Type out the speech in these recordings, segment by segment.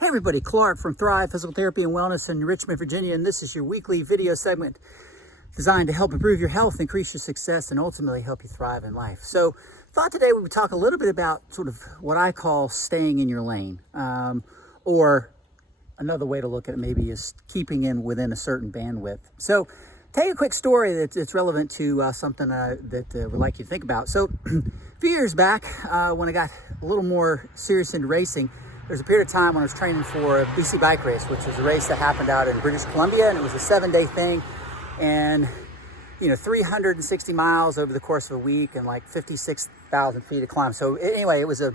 Hey everybody, Clarke from Thrive Physical Therapy and Wellness in Richmond, Virginia, and this is your weekly video segment designed to help improve your health, increase your success, and ultimately help you thrive in life. So, thought today we would talk a little bit about sort of what I call staying in your lane, or another way to look at it maybe is keeping in within a certain bandwidth. So, tell you a quick story that's relevant to something that we'd like you to think about. So, a few years back, when I got a little more serious into racing, there's a period of time when I was training for a BC bike race, which was a race that happened out in British Columbia, and it was a 7-day thing, and 360 miles over the course of a week and like 56,000 feet of climb. So anyway, the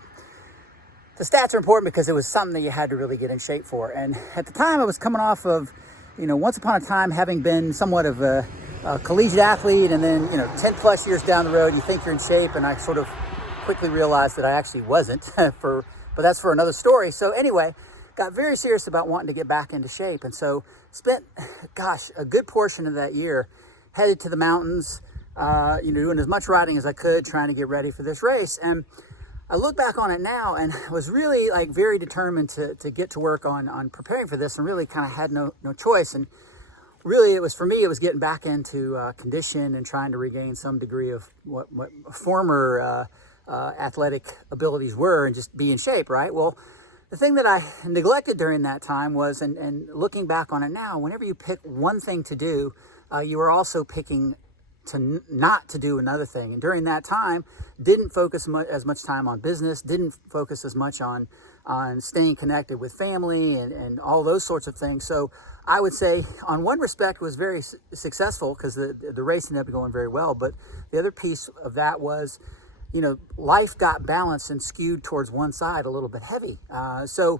stats are important because it was something that you had to really get in shape for. And at the time I was coming off of, once upon a time having been somewhat of a collegiate athlete, and then, 10 plus years down the road, you think you're in shape, and I sort of quickly realized that I actually wasn't but that's for another story. So anyway, got very serious about wanting to get back into shape. And so spent, a good portion of that year headed to the mountains, doing as much riding as I could, trying to get ready for this race. And I look back on it now and was really very determined to get to work on preparing for this, and really kind of had no choice. And really it was getting back into condition and trying to regain some degree of what former athletic abilities were, and just be in shape, right? Well, the thing that I neglected during that time was, and looking back on it now, whenever you pick one thing to do, you are also picking to not to do another thing. And during that time, didn't focus as much time on business, didn't focus as much on staying connected with family and all those sorts of things. So I would say on one respect was very successful because the race ended up going very well. But the other piece of that was, life got balanced and skewed towards one side a little bit heavy. So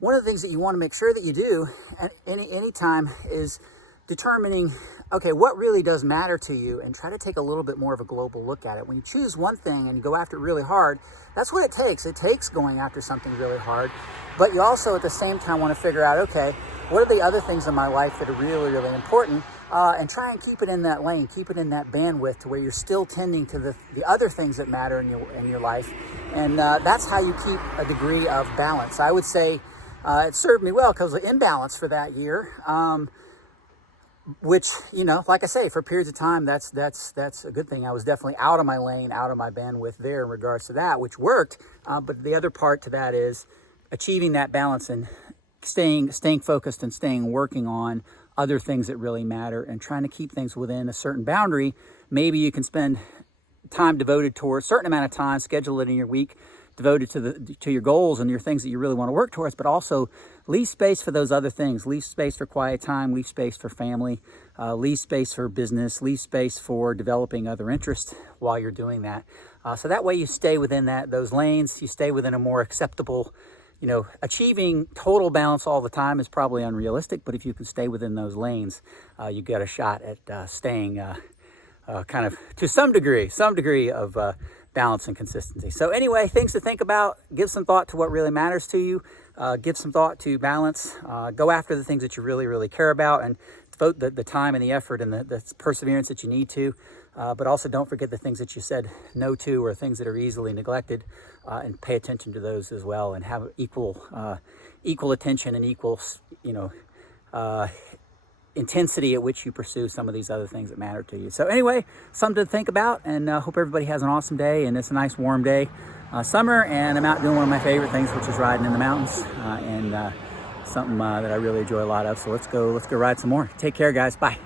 one of the things that you want to make sure that you do at any time is determining, okay, what really does matter to you, and try to take a little bit more of a global look at it. When you choose one thing and go after it really hard, that's what it takes. It takes going after something really hard, but you also at the same time want to figure out, okay, what are the other things in my life that are really, really important? And try and keep it in that lane, keep it in that bandwidth to where you're still tending to the other things that matter in your life. And that's how you keep a degree of balance. I would say it served me well because of imbalance for that year, which, like I say, for periods of time, that's a good thing. I was definitely out of my lane, out of my bandwidth there in regards to that, which worked. But the other part to that is achieving that balance and staying focused and working on other things that really matter, and trying to keep things within a certain boundary. Maybe you can spend time devoted towards a certain amount of time, schedule it in your week, devoted to your goals and your things that you really want to work towards, but also leave space for those other things. Leave space for quiet time, leave space for family, leave space for business, leave space for developing other interests while you're doing that. So that way you stay within those lanes, you stay within a more acceptable. Achieving total balance all the time is probably unrealistic, but if you can stay within those lanes, you get a shot at staying kind of to some degree of balance and consistency. So anyway, things to think about. Give some thought to what really matters to you. Give some thought to balance. Go after the things that you really, really care about, and devote the time and the effort and the perseverance that you need to. But also don't forget the things that you said no to, or things that are easily neglected, and pay attention to those as well, and have equal attention and equal intensity at which you pursue some of these other things that matter to you. So anyway, something to think about, and hope everybody has an awesome day. And it's a nice warm day, summer, and I'm out doing one of my favorite things, which is riding in the mountains, and something that I really enjoy a lot of. So let's go ride some more. Take care, guys. Bye.